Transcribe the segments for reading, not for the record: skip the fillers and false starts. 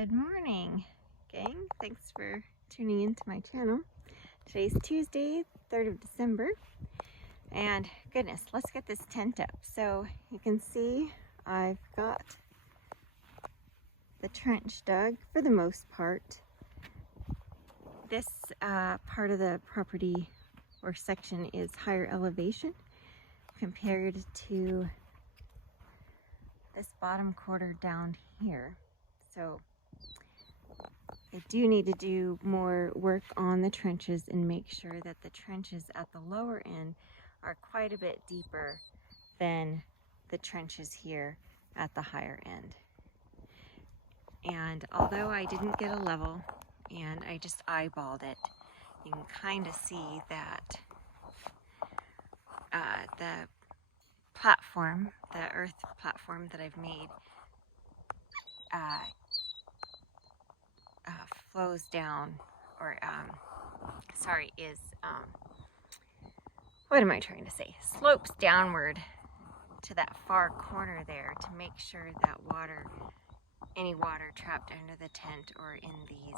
Good morning, gang. Thanks for tuning into my channel. Today's Tuesday, 3rd of December, and goodness, let's get this tent up. So you can see I've got the trench dug for the most part. This part of the property or section is higher elevation compared to this bottom quarter down here. So I do need to do more work on the trenches and make sure that the trenches at the lower end are quite a bit deeper than the trenches here at the higher end. And although I didn't get a level and I just eyeballed it, you can kind of see that the platform, the earth platform that I've made, flows down, or what am I trying to say? Slopes downward to that far corner there to make sure that any water trapped under the tent or in these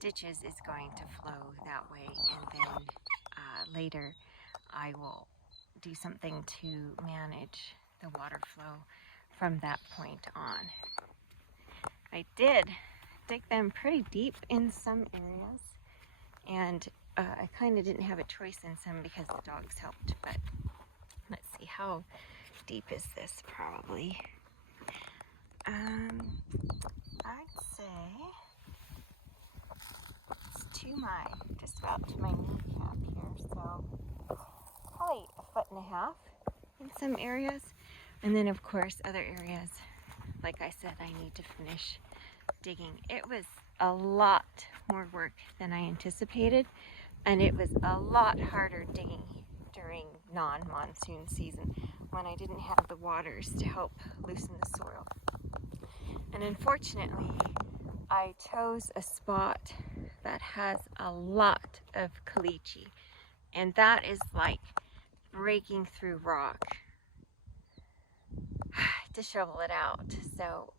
ditches is going to flow that way. And then later I will do something to manage the water flow from that point on. I did dig them pretty deep in some areas, and I kind of didn't have a choice in some because the dogs helped, but let's see, how deep is this? Probably I'd say it's just about to my kneecap here, so probably 1.5 feet in some areas. And then of course other areas, like I said, I need to finish digging. It was a lot more work than I anticipated, and it was a lot harder digging during non-monsoon season when I didn't have the waters to help loosen the soil. And unfortunately, I chose a spot that has a lot of caliche, and that is like breaking through rock to shovel it out. So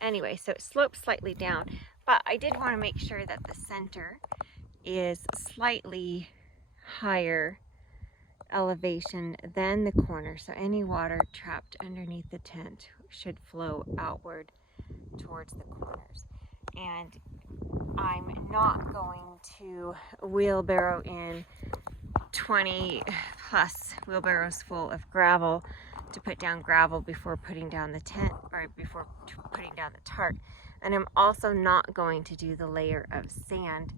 anyway, so it slopes slightly down, but I did want to make sure that the center is slightly higher elevation than the corner, so any water trapped underneath the tent should flow outward towards the corners. And I'm not going to wheelbarrow in 20 plus wheelbarrows full of gravel to put down gravel before putting down the tent, or before putting down the tarp. And I'm also not going to do the layer of sand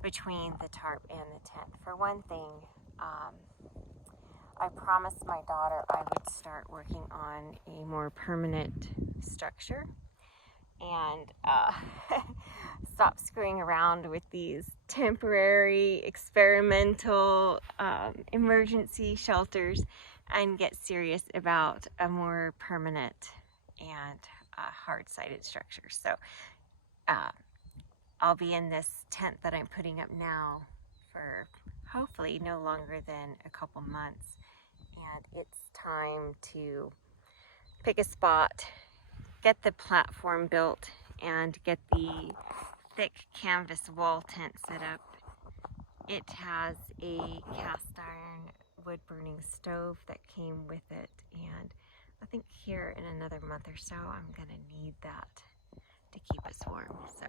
between the tarp and the tent. For one thing, I promised my daughter I would start working on a more permanent structure and stop screwing around with these temporary experimental emergency shelters and get serious about a more permanent and hard-sided structure. So I'll be in this tent that I'm putting up now for hopefully no longer than a couple months, and it's time to pick a spot, get the platform built, and get the thick canvas wall tent set up. It has a cast iron wood burning stove that came with it, and I think here in another month or so I'm gonna need that to keep us warm. So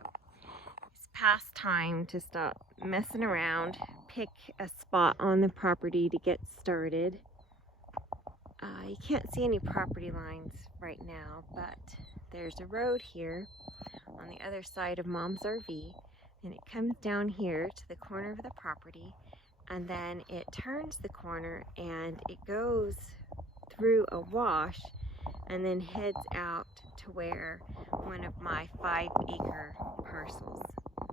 it's past time to stop messing around, pick a spot on the property to get started. You can't see any property lines right now, but there's a road here on the other side of Mom's RV, and it comes down here to the corner of the property, and then it turns the corner and it goes through a wash and then heads out to where one of my 5-acre parcels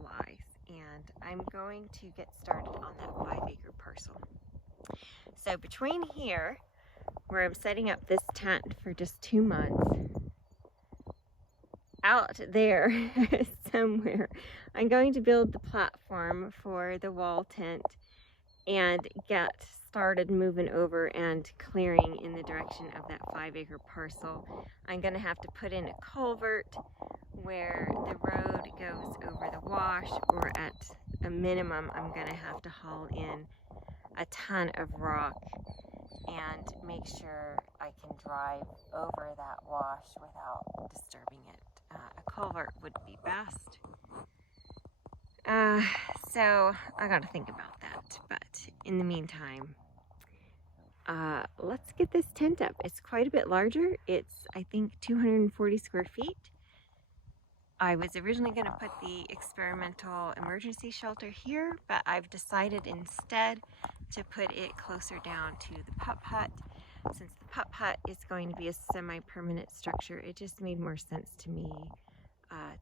lies. And I'm going to get started on that 5-acre parcel. So between here, where I'm setting up this tent for just 2 months, out there somewhere, I'm going to build the platform for the wall tent and get started moving over and clearing in the direction of that 5-acre parcel. I'm gonna have to put in a culvert where the road goes over the wash, or at a minimum I'm gonna have to haul in a ton of rock and make sure I can drive over that wash without disturbing it. A culvert would be best. So I gotta think about that, but in the meantime, let's get this tent up. It's quite a bit larger. It's, I think, 240 square feet. I was originally going to put the experimental emergency shelter here, but I've decided instead to put it closer down to the pup hut. Since the pup hut is going to be a semi-permanent structure, it just made more sense to me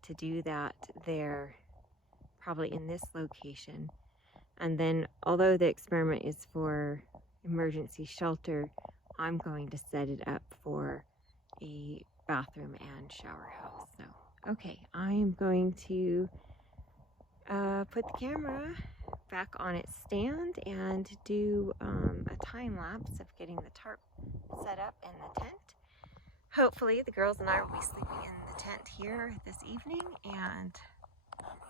to do that there, probably in this location. And then, although the experiment is for emergency shelter, I'm going to set it up for a bathroom and shower house. So, okay, I am going to put the camera back on its stand and do a time lapse of getting the tarp set up in the tent. Hopefully the girls and I will be sleeping in the tent here this evening, and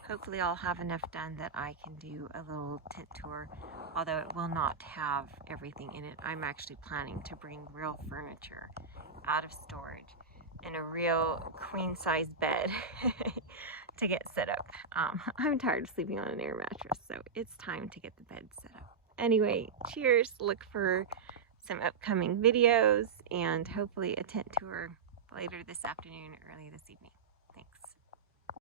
hopefully I'll have enough done that I can do a little tent tour, although it will not have everything in it. I'm actually planning to bring real furniture out of storage and a real queen-size bed to get set up. I'm tired of sleeping on an air mattress, so it's time to get the bed set up. Anyway, cheers. Look for some upcoming videos and hopefully a tent tour later this afternoon, early this evening.